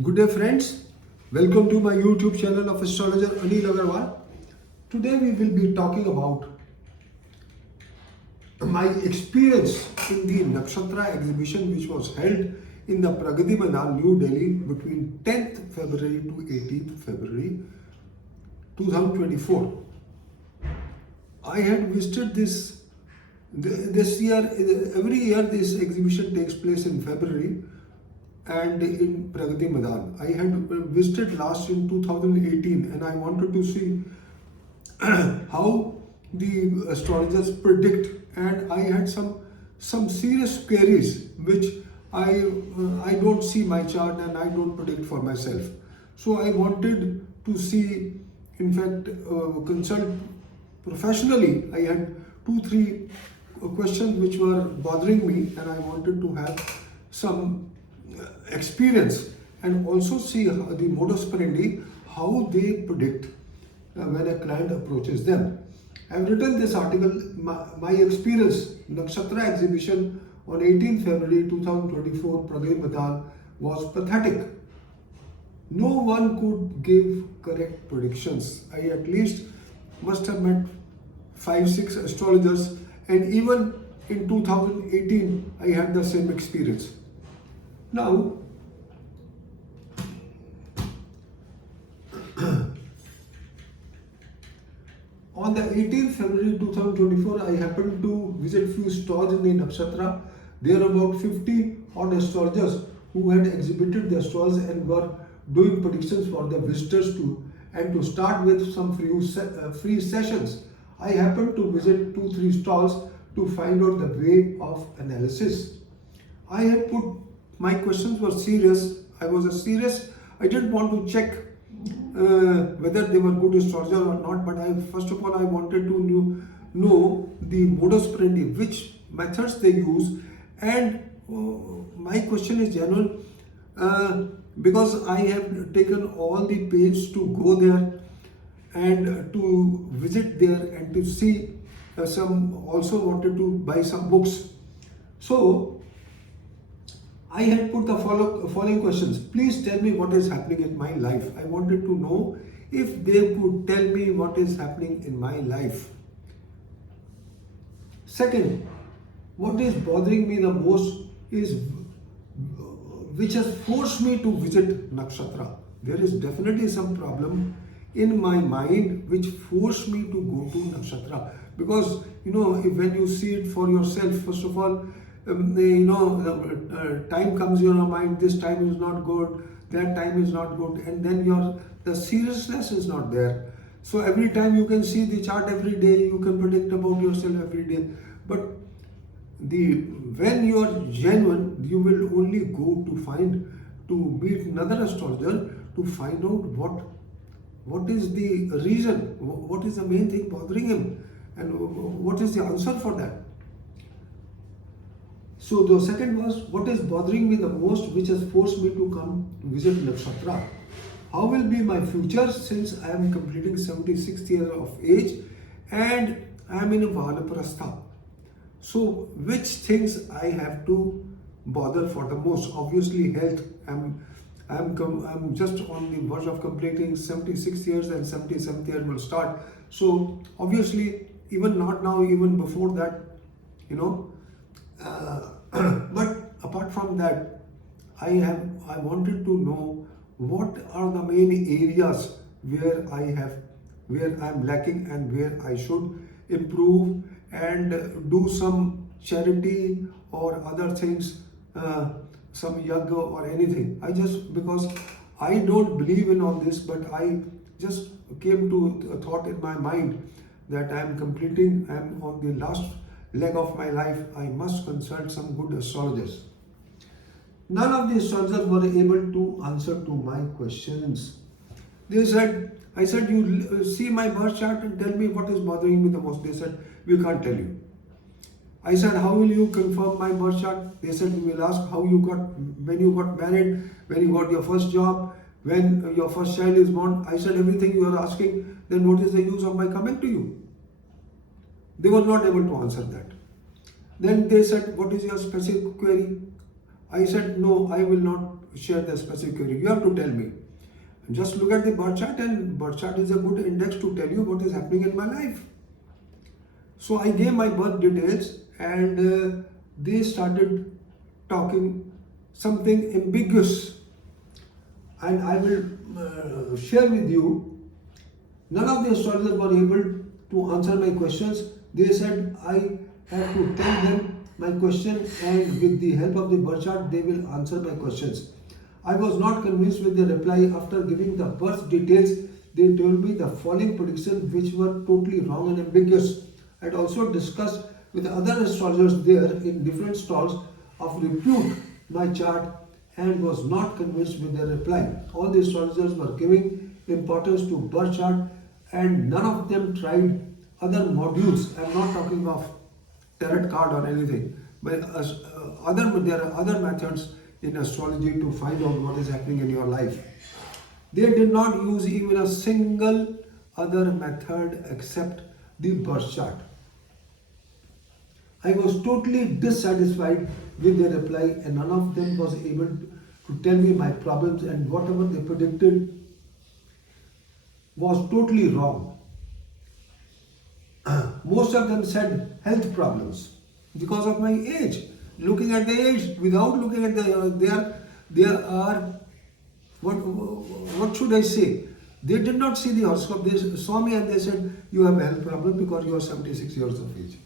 Good day friends, welcome to my YouTube channel of Astrologer Anil Aggarwala. Today we will be talking about my experience in the Nakshatra exhibition which was held in the Pragati Madaan, New Delhi between 10th February to 18th February 2024. I had visited this year, every year this exhibition takes place in February and in Pragati Madaan. I had visited last in 2018 and I wanted to see how the astrologers predict, and I had some serious queries which I don't see my chart and I don't predict for myself. So I wanted to see, in fact, consult professionally. I had 2-3 questions which were bothering me and I wanted to have some experience and also see how the modus operandi, how they predict when a client approaches them. I have written this article, my experience, Nakshatra exhibition on 18th February 2024, Pragati Madaan was pathetic. No one could give correct predictions. I at least must have met 5-6 astrologers, and even in 2018 I had the same experience. Now, on the 18th February 2024, I happened to visit few stalls in the Nakshatra. There are about 50 odd astrologers who had exhibited their stalls and were doing predictions for the visitors too. And to start with some free sessions, I happened to visit 2-3 stalls to find out the way of analysis. I had put, my questions were serious. I was serious. I didn't want to check whether they were good astrologers or not, but first of all I wanted to know the modus operandi, which methods they use, and my question is genuine because I have taken all the pains to go there and to visit there and to see also wanted to buy some books. So I had put the following questions. Please tell me what is happening in my life. I wanted to know if they could tell me what is happening in my life. Second, what is bothering me the most is which has forced me to visit Nakshatra. There is definitely some problem in my mind which forced me to go to Nakshatra, because when you see it for yourself, first of all, time comes in your mind, this time is not good, that time is not good, and then the seriousness is not there. So every time you can see the chart every day, you can predict about yourself every day, but when you are genuine, you will only go to meet another astrologer to find out what is the reason, what is the main thing bothering him, and what is the answer for that. So the second was, what is bothering me the most which has forced me to come visit Nakshatra? How will be my future since I am completing 76th year of age and I am in a Vanaprastha? So which things I have to bother for the most? Obviously health. I'm just on the verge of completing 76 years and 77th year will start. So obviously even not now, even before that, but apart from that, I wanted to know what are the main areas where I am lacking and where I should improve and do some charity or other things, some yoga or anything. Because I don't believe in all this, but I just came to a thought in my mind that I am on the last leg of my life, I must consult some good astrologers. None of the astrologers were able to answer to my questions. I said, you see my birth chart and tell me what is bothering me the most. They said, we can't tell you. I said, how will you confirm my birth chart? They said, we will ask when you got married, when you got your first job, when your first child is born. I said, everything you are asking, then what is the use of my coming to you? They were not able to answer that. Then they said, what is your specific query? I said, no, I will not share the specific query. You have to tell me. Just look at the birth chart, and birth chart is a good index to tell you what is happening in my life. So I gave my birth details, and they started talking something ambiguous. And I will share with you, none of the astrologers were able to answer my questions. They said I have to tell them my question, and with the help of the birth chart, they will answer my questions. I was not convinced with the reply. After giving the birth details, they told me the following predictions which were totally wrong and ambiguous. I had also discussed with other astrologers there in different stalls of repute my chart and was not convinced with their reply. All the astrologers were giving importance to birth chart, and none of them tried other modules. I am not talking of tarot card or anything, but there are other methods in astrology to find out what is happening in your life. They did not use even a single other method except the birth chart. I was totally dissatisfied with their reply, and none of them was able to tell me my problems, and whatever they predicted was totally wrong. Most of them said health problems because of my age. Looking at the age, without looking at there are what should I say? They did not see the horoscope. They saw me and they said you have a health problem because you are 76 years of age.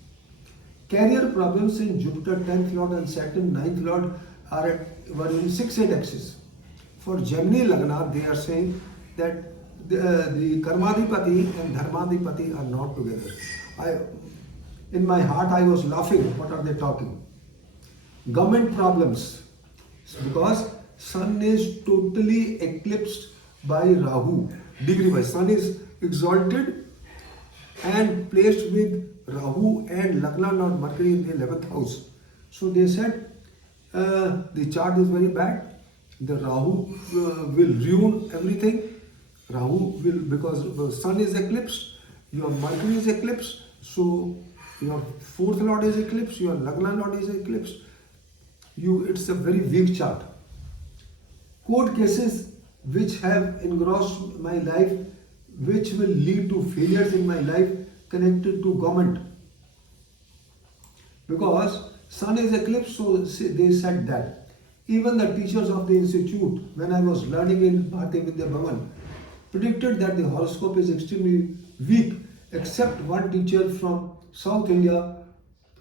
Career problems in Jupiter 10th Lord and Saturn 9th Lord were in 6-8 axis. For Gemini Lagna, they are saying that the Karmadhipati and Dharmadhipati are not together. In my heart, I was laughing. What are they talking? Government problems, because Sun is totally eclipsed by Rahu, degree-wise. Sun is exalted and placed with Rahu and Lagna Lord Mercury in the 11th house. So they said the chart is very bad. The Rahu will ruin everything. Rahu will, because the Sun is eclipsed, your Mercury is eclipsed, so your 4th Lord is eclipsed, your Lagna Lord is eclipsed. It's a very weak chart. Court cases which have engrossed my life, which will lead to failures in my life connected to government. Because Sun is eclipsed, so they said that. Even the teachers of the institute, when I was learning in Bhartiya Bhawan, predicted that the horoscope is extremely weak, except one teacher from South India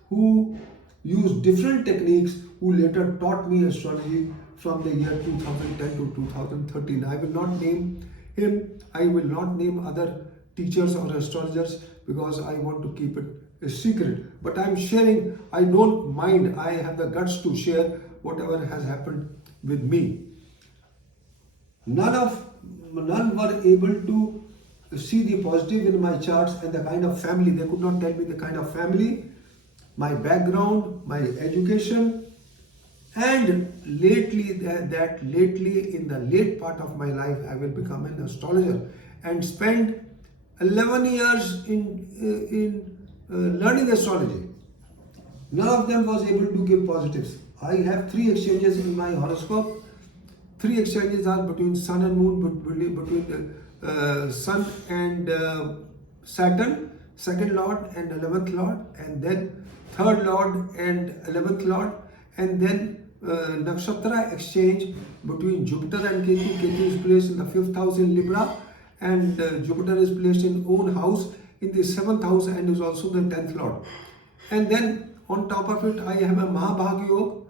who used different techniques, who later taught me astrology from the year 2010 to 2013. I will not name him, I will not name other teachers or astrologers because I want to keep it a secret. But I am sharing, I don't mind, I have the guts to share whatever has happened with me. None were able to see the positive in my charts and the kind of family. They could not tell me the kind of family, my background, my education, and lately in the late part of my life, I will become an astrologer and spend 11 years in learning astrology. None of them was able to give positives. I have 3 exchanges in my horoscope. 3 exchanges are between Sun and Moon, between the Sun and Saturn, 2nd Lord and 11th Lord, and then 3rd Lord and 11th Lord, and then Nakshatra exchange between Jupiter and Ketu. Ketu is placed in the 5th house in Libra, and Jupiter is placed in own house in the 7th house and is also the 10th Lord. And then on top of it, I have a Mahabhag Yoga,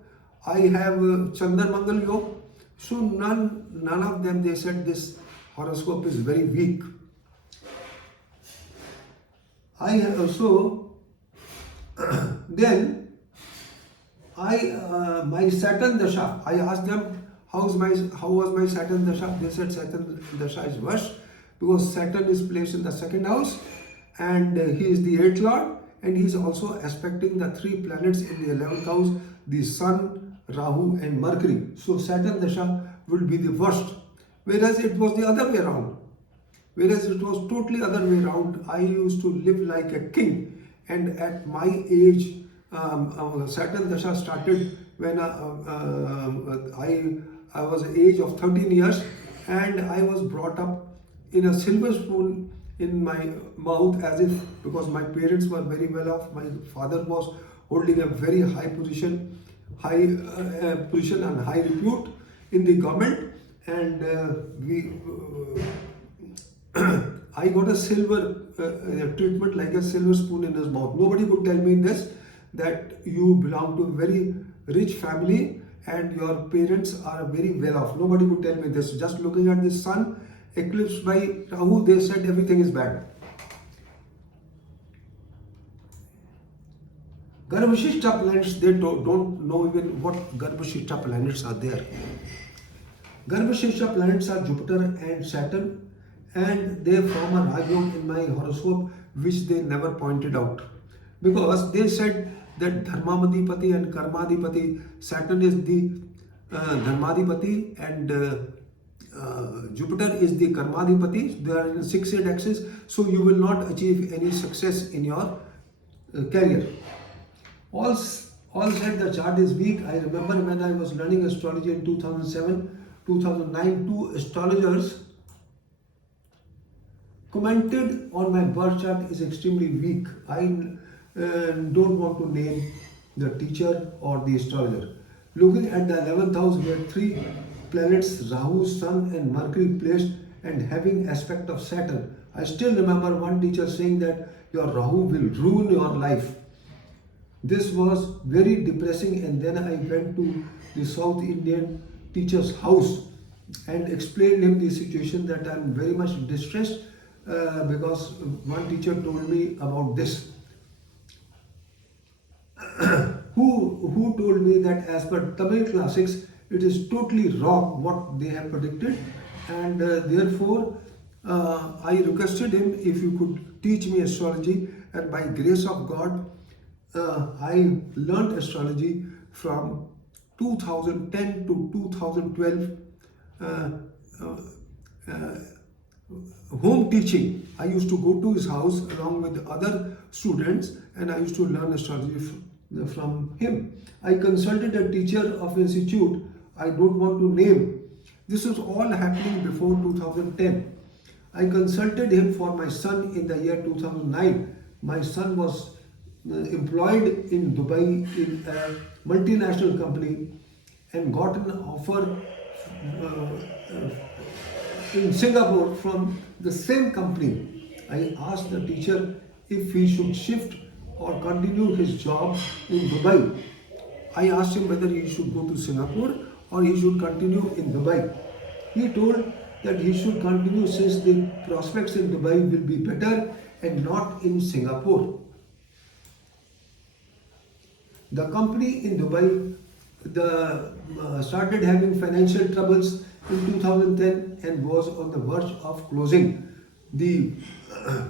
I have Chandan Mangal Yoga. So none of them, they said this horoscope is very weak. I have also then my Saturn Dasha, I asked them how was my Saturn Dasha. They said Saturn Dasha is worse because Saturn is placed in the 2nd house and he is the 8th Lord, and he is also aspecting the 3 planets in the 11th house, the Sun, Rahu and Mercury. So Saturn Dasha will be the worst, whereas it was the other way around. Whereas it was totally other way around. I used to live like a king, and at my age, Saturn Dasha started when I I was age of 13 years, and I was brought up in a silver spoon in my mouth, as if, because my parents were very well off. My father was holding a very high position, and high repute in the government, and I got a silver treatment, like a silver spoon in his mouth. Nobody could tell me this, that you belong to a very rich family and your parents are very well off. Nobody could tell me this. Just looking at the sun eclipsed by Rahu, they said everything is bad. Garbhashishta planets, they don't know even what Garbhashishta planets are there. Garbhashishta planets are Jupiter and Saturn, and they form a Rajyog in my horoscope, which they never pointed out. Because they said that Dharmamadipati and Karmadipati, Saturn is the Dharmadipati and Jupiter is the Karmadipati. They are in 6-8 axis, so you will not achieve any success in your career. All said the chart is weak. I remember when I was learning astrology in 2007, 2009, two astrologers commented on my birth chart is extremely weak. I don't want to name the teacher or the astrologer. Looking at the 11th house, we had 3 planets, Rahu, Sun and Mercury placed and having aspect of Saturn. I still remember one teacher saying that your Rahu will ruin your life. This was very depressing, and then I went to the South Indian teacher's house and explained him the situation, that I am very much distressed because one teacher told me about this. who told me that as per Tamil classics, it is totally wrong what they have predicted, and therefore I requested him if you could teach me astrology, and by grace of God, I learnt astrology from 2010 to 2012. Home teaching. I used to go to his house along with other students, and I used to learn astrology from him. I consulted a teacher of institute. I don't want to name. This was all happening before 2010. I consulted him for my son in the year 2009. My son was employed in Dubai in a multinational company and got an offer in Singapore from the same company. I asked the teacher if he should shift or continue his job in Dubai. I asked him whether he should go to Singapore or he should continue in Dubai. He told that he should continue since the prospects in Dubai will be better and not in Singapore. The company in Dubai started having financial troubles in 2010 and was on the verge of closing. The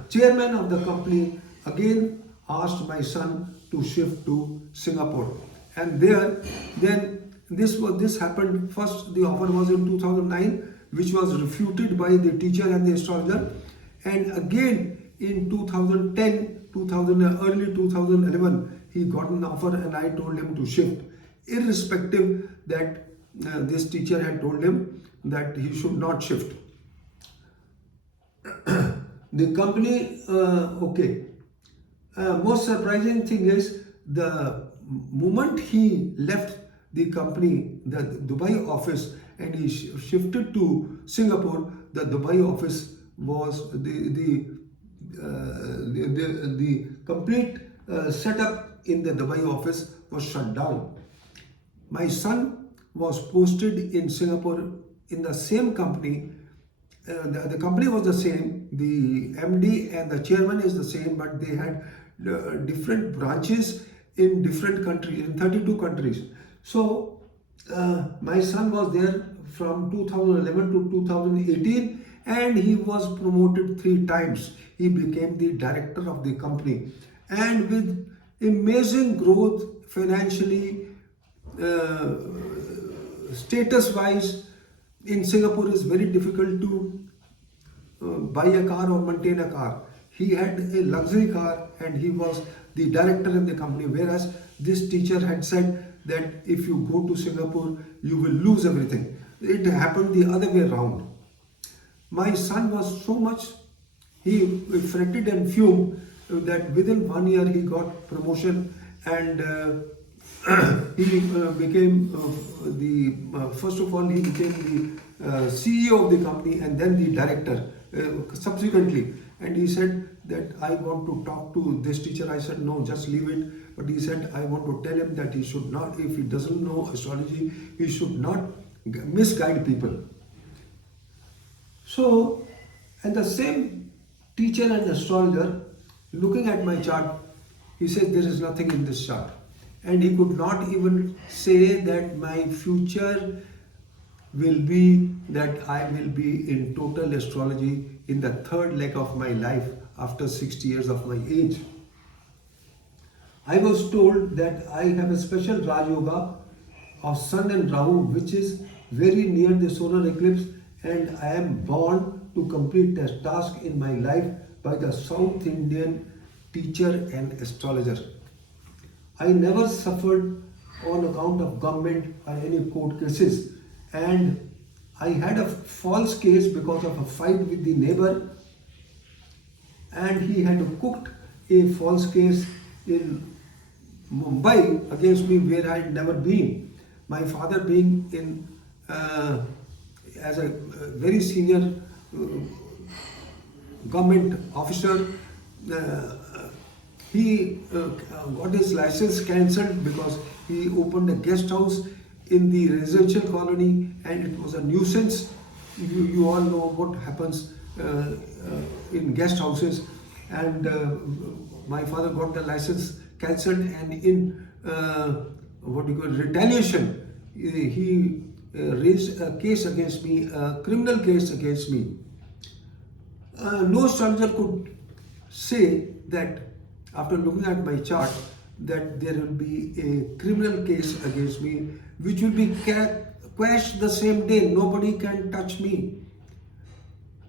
chairman of the company again asked my son to shift to Singapore, and this happened. First, the offer was in 2009, which was refuted by the teacher and the astrologer, and again in 2010, early 2011, he got an offer, and I told him to shift, irrespective that this teacher had told him that he should not shift. The company, most surprising thing is, the moment he left the company, the Dubai office, and he shifted to Singapore, the Dubai office was the complete setup in the Dubai office was shut down. My son was posted in Singapore in the same company. The company was the same, the MD and the chairman is the same, but they had different branches in different countries, in 32 countries. So my son was there from 2011 to 2018, and he was promoted 3 times. He became the director of the company, and with amazing growth financially, status wise. In Singapore, it's very difficult to buy a car or maintain a car. He had a luxury car and he was the director in the company, whereas this teacher had said that if you go to Singapore, you will lose everything. it happened the other way around. My son was so much, he fretted and fumed that within 1 year he got promotion, and he became first of all he became the CEO of the company and then the director subsequently. And he said that I want to talk to this teacher. I said no, just leave it. But he said I want to tell him that he should not, if he doesn't know astrology, he should not misguide people. So, and the same teacher and astrologer, looking at my chart, he said there is nothing in this chart. And he could not even say that my future will be that I will be in total astrology in the third leg of my life after 60 years of my age. I was told that I have a special Raj Yoga of Sun and Rahu, which is very near the solar eclipse, and I am born to complete a task in my life by the South Indian teacher and astrologer. I never suffered on account of government or any court cases, and I had a false case because of a fight with the neighbor, and he had cooked a false case in Mumbai against me where I had never been. My father being in as a very senior government officer, he got his license cancelled because he opened a guest house in the residential colony, and it was a nuisance. You all know what happens in guest houses, and my father got the license cancelled, and in retaliation, he raised a case against me, a criminal case against me. No astrologer could say that after looking at my chart that there will be a criminal case against me which will be quashed the same day. Nobody can touch me.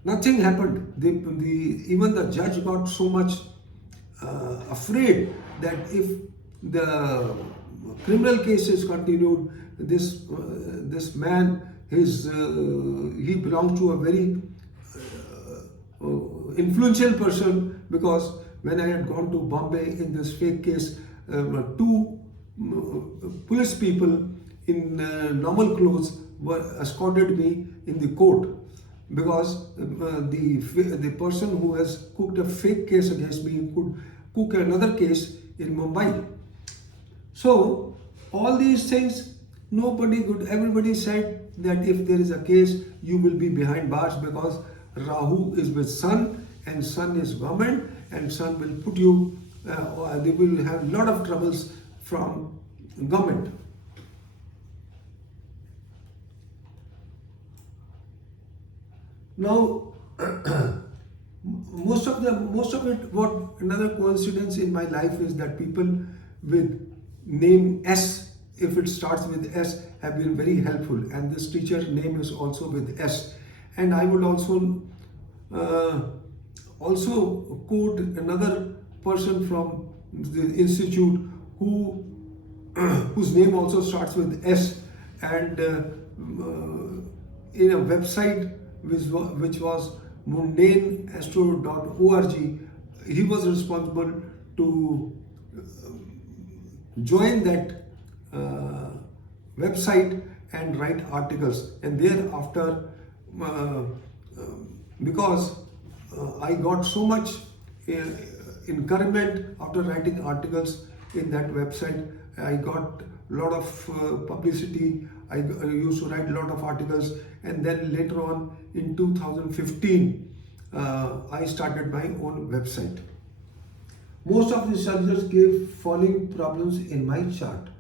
Nothing happened. Even the judge got so much afraid that if the criminal case is continued, this man, he belongs to a very influential person, because when I had gone to Bombay in this fake case, two police people in normal clothes escorted me in the court, because the person who has cooked a fake case against me could cook another case in Mumbai. So all these things, everybody said that if there is a case, you will be behind bars, because Rahu is with Sun, and Sun is government, and Sun will put you, they will have a lot of troubles from government. Now, most of it, another coincidence in my life is that people with name S, if it starts with S, have been very helpful, and this teacher name is also with S. And I would also quote another person from the institute whose name also starts with S, and in a website which was mundaneastro.org, he was responsible to join that website and write articles. And thereafter, because I got so much encouragement after writing articles in that website, I got a lot of publicity. I used to write a lot of articles, and then later on in 2015, I started my own website. Most of the astrologers gave following problems in my chart.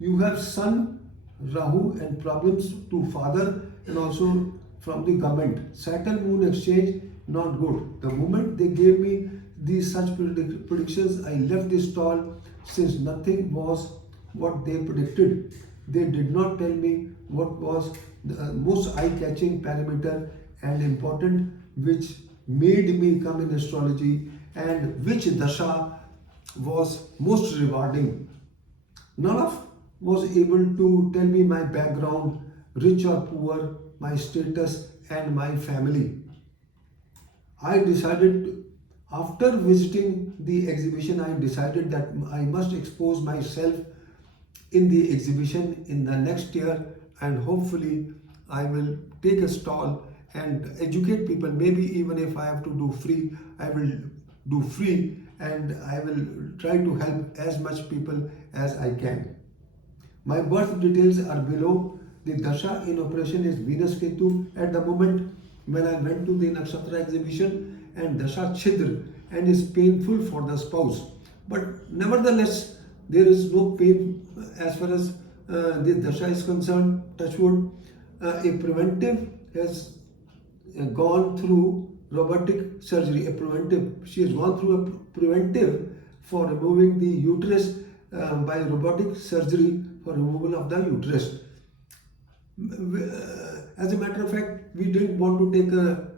You have Sun, Rahu, and problems to father and also from the government. Saturn Moon exchange, not good. The moment they gave me these such predictions, I left the stall, since nothing was what they predicted. They did not tell me what was the most eye-catching parameter and important which made me come in astrology, and which dasha was most rewarding. None of was able to tell me my background, rich or poor, my status and my family. I decided, after visiting the exhibition, I decided that I must expose myself in the exhibition in the next year, and hopefully I will take a stall and educate people. Maybe even if I have to do free, I will do free, and I will try to help as much people as I can. My birth details are below. The Dasha in operation is Venus Ketu at the moment when I went to the Nakshatra exhibition, and Dasha Chidra, and is painful for the spouse. But nevertheless, there is no pain as far as this Dasha is concerned. Touch wood. A preventive has gone through robotic surgery. She has gone through a preventive for removing the uterus by robotic surgery for removal of the uterus. As a matter of fact, we didn't want to take a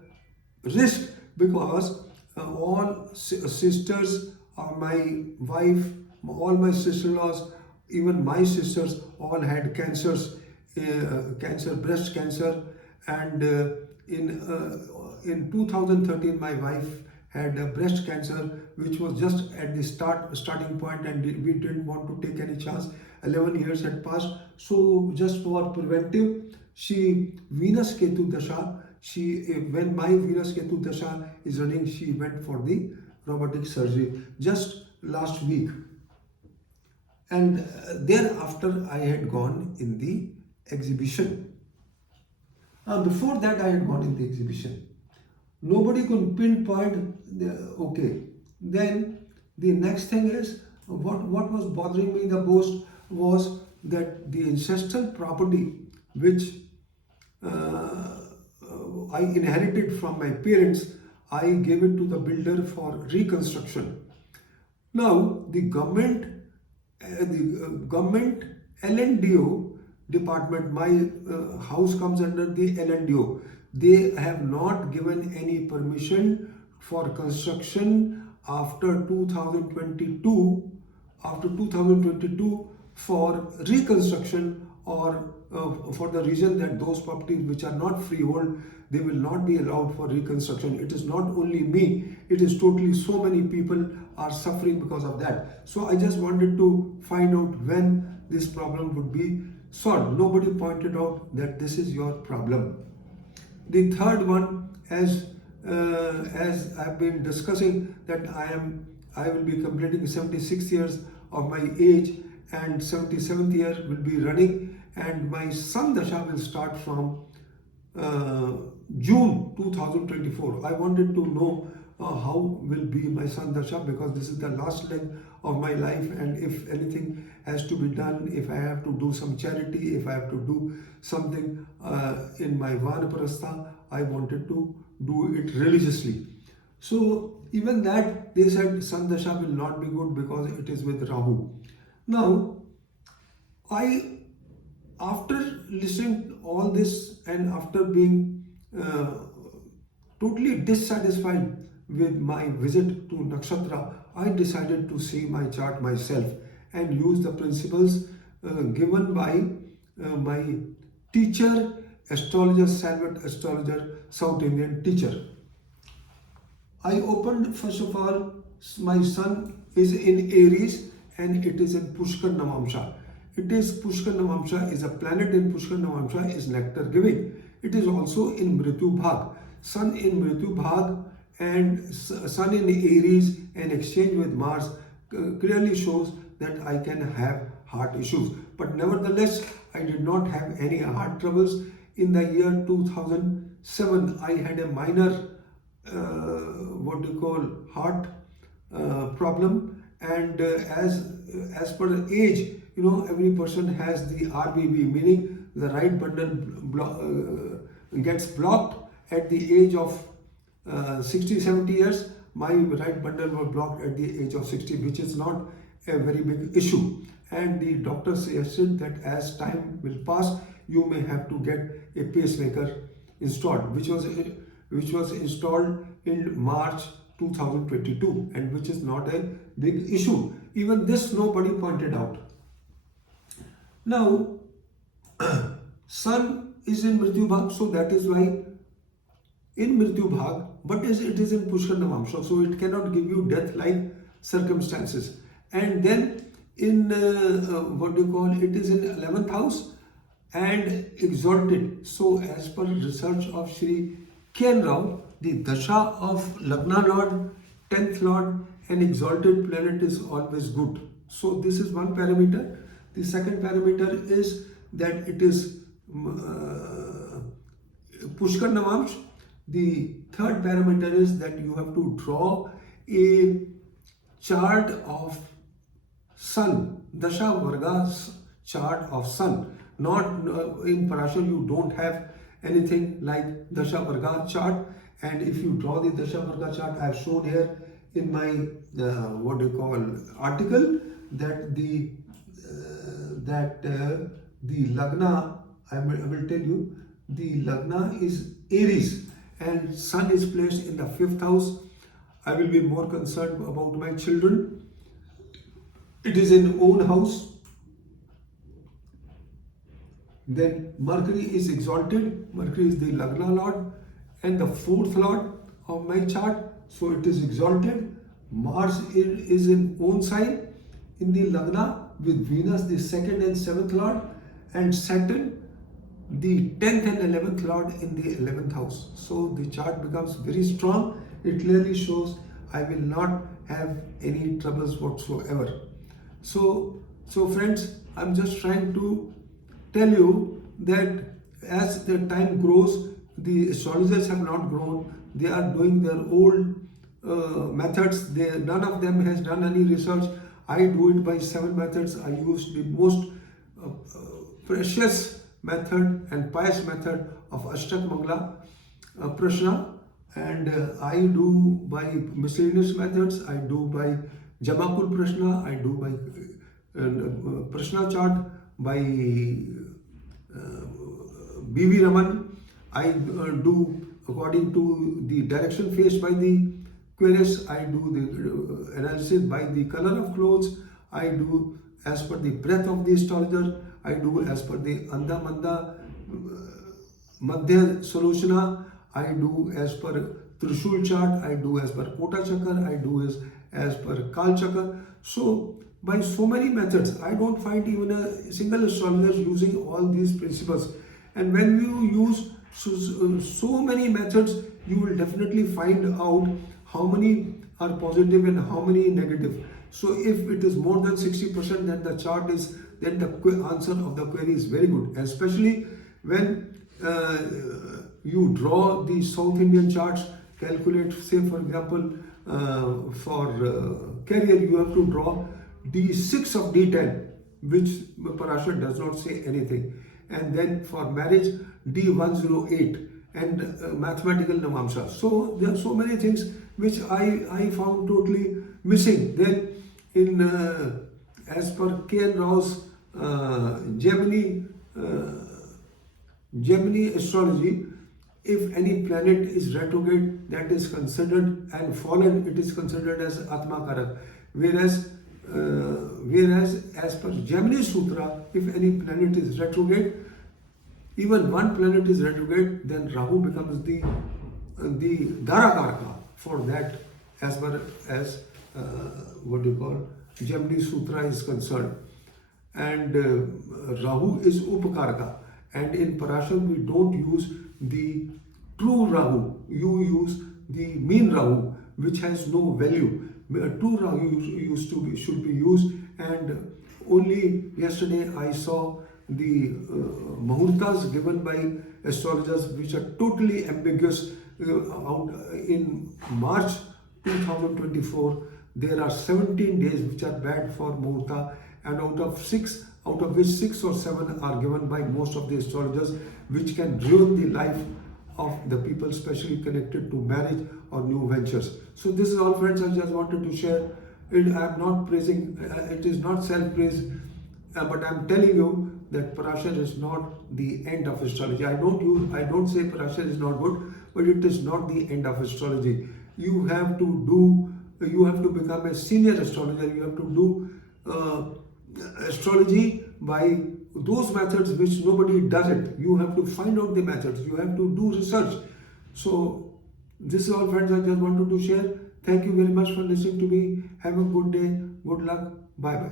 risk because all sisters, my wife, all my sister-in-laws, even my sisters all had cancers, breast cancer, and in 2013 my wife had breast cancer, which was just at the starting point, and we didn't want to take any chance. 11 years had passed, so just for preventive, she Venus Ketu Dasha, when my Venus Ketu Dasha is running, she went for the robotic surgery just last week. And thereafter I had gone in the exhibition. Before that I had gone in the exhibition. Nobody could pinpoint, okay. Then the next thing is, what was bothering me the most was that the ancestral property which I inherited from my parents, I gave it to the builder for reconstruction. Now the government LNDO department, my house comes under the LNDO. They have not given any permission for construction after 2022. After 2022 for reconstruction, or for the reason that those properties which are not freehold, they will not be allowed for reconstruction. It is not only me, it is totally so many people are suffering because of that. So I just wanted to find out when this problem would be solved. Nobody pointed out that this is your problem. The third one, as I've been discussing, that I will be completing 76 years of my age, and 77th year will be running, and my Sun Dasha will start from June 2024. I wanted to know how will be my Sun Dasha, because this is the last leg of my life, and if anything has to be done, if I have to do some charity, if I have to do something in my Vanaprastha, I wanted to do it religiously. So even that, they said Sun Dasha will not be good because it is with Rahu. Now, after listening to all this, and after being totally dissatisfied with my visit to Nakshatra, I decided to see my chart myself and use the principles given by my teacher, astrologer, Salvat astrologer, South Indian teacher. I opened, first of all, my sun is in Aries and it is in Pushkar Navamsha. It is Pushkar Navamsha is a planet in Pushkar Navamsha is nectar giving. It is also in Mritu Bhag. Sun in Mritu Bhag and Sun in Aries and exchange with Mars clearly shows that I can have heart issues. But nevertheless, I did not have any heart troubles. In the year 2007, I had a minor heart problem, and as per the age, every person has the RBB, meaning the right bundle gets blocked at the age of 60-70 years. My right bundle was blocked at the age of 60, which is not a very big issue. And the doctor suggested that as time will pass, you may have to get a pacemaker installed, which was installed in March 2022, and which is not a big issue. Even this nobody pointed out. Now, Sun is in Mrityu Bhag, so that is why in Mrityu Bhag, but it is in Pushkar Navamsha, so it cannot give you death-like circumstances. And then in what do you call it is in 11th house and exalted. So as per research of Shri K.N. Rao, the Dasha of Lagna Lord, 10th Lord and exalted planet is always good. So this is one parameter. The second parameter is that it is Pushkar Navamsh. The third parameter is that you have to draw a chart of Sun, Dasha Varga chart of Sun. Not in Parashar you don't have anything like Dasha Varga chart, and if you draw the Dasha Varga chart, I have shown here in my what do you call article that the Lagna, I will tell you, the Lagna is Aries and Sun is placed in the 5th house. I will be more concerned about my children. It is in own house. Then Mercury is exalted. Mercury is the Lagna Lord and the 4th Lord of my chart. So it is exalted. Mars is in own sign in the Lagna with Venus the 2nd and 7th Lord and Saturn the 10th and 11th Lord in the 11th house. So the chart becomes very strong. It clearly shows I will not have any troubles whatsoever. So friends, I'm just trying to tell you that as the time grows, the astrologers have not grown. They are doing their old methods. None of them has done any research. I do it by 7 methods. I use the most precious method and pious method of Ashtak Mangala Prashna, and I do by miscellaneous methods. I do by Jamakul Prashna. I do by Prashna chart by B.V. Raman. I do according to the direction faced by the Aquarius. I do the analysis by the color of clothes. I do as per the breath of the astrologer. I do as per the Andha Manda Madhya Solutiona. I do as per Trishul chart. I do as per Kota Chakra. I do as per Kal Chakra. So by so many methods, I don't find even a single astrologer using all these principles. And when you use so many methods, you will definitely find out how many are positive and how many negative. So if it is more than 60%, then the chart is, then the answer of the query is very good. Especially when you draw the South Indian charts, calculate, say for example, for career, you have to draw D6 of D10, which Parashar does not say anything. And then for marriage, D108 and mathematical Navamsha. So there are so many things which I found totally missing. Then in as per K.N. Rao's Gemini astrology, if any planet is retrograde, that is considered, and fallen, it is considered as Atma Karak. Whereas as per Gemini Sutra, if any planet is retrograde, even one planet is retrograde, then Rahu becomes the Dara for that, as far as what you call Gemini Sutra is concerned. And Rahu is Upakaraka. And in Parashar, we don't use the true Rahu. You use the mean Rahu, which has no value. A true Rahu should be used. And only yesterday I saw the Muhurtas given by astrologers, which are totally ambiguous. Out in March 2024, there are 17 days which are bad for Muhurta, and out of which 6 or 7 are given by most of the astrologers, which can ruin the life of the people, especially connected to marriage or new ventures. So this is all, friends. I just wanted to share it. I am not praising, it is not self-praise, but I am telling you that Parashar is not the end of astrology. I don't say Parashar is not good, but it is not the end of astrology. You have to become a senior astrologer. You have to do astrology by those methods which nobody does it. You have to find out the methods. You have to do research. So this is all, friends, I just wanted to share. Thank you very much for listening to me. Have a good day. Good luck. Bye bye.